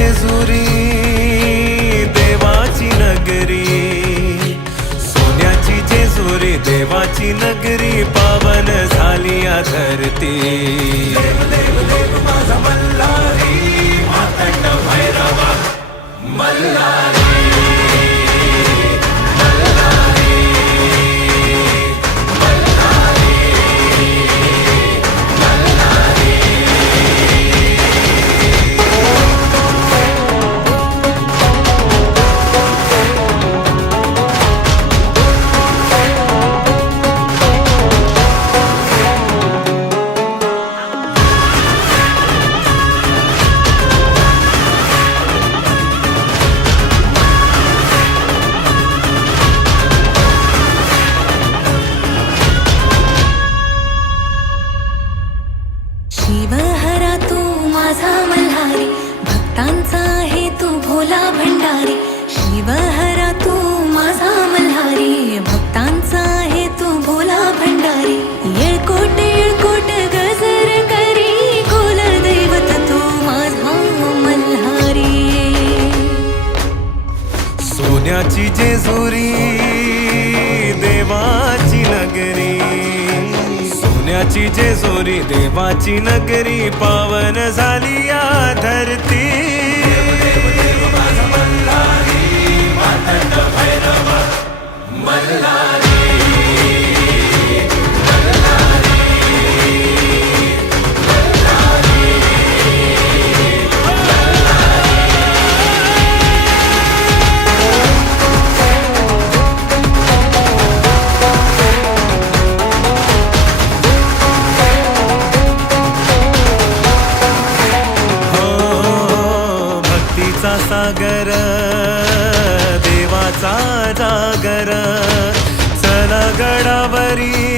जेजुरी देवाची नगरी. सोन्याची जेजुरी देवाची नगरी पावन झाली या धरती. सोन्याची जेजुरी देवाची नगरी. सोन्याची जेजुरी देवाची नगरी पावन सागर देवाचा जागर. चला गडावरी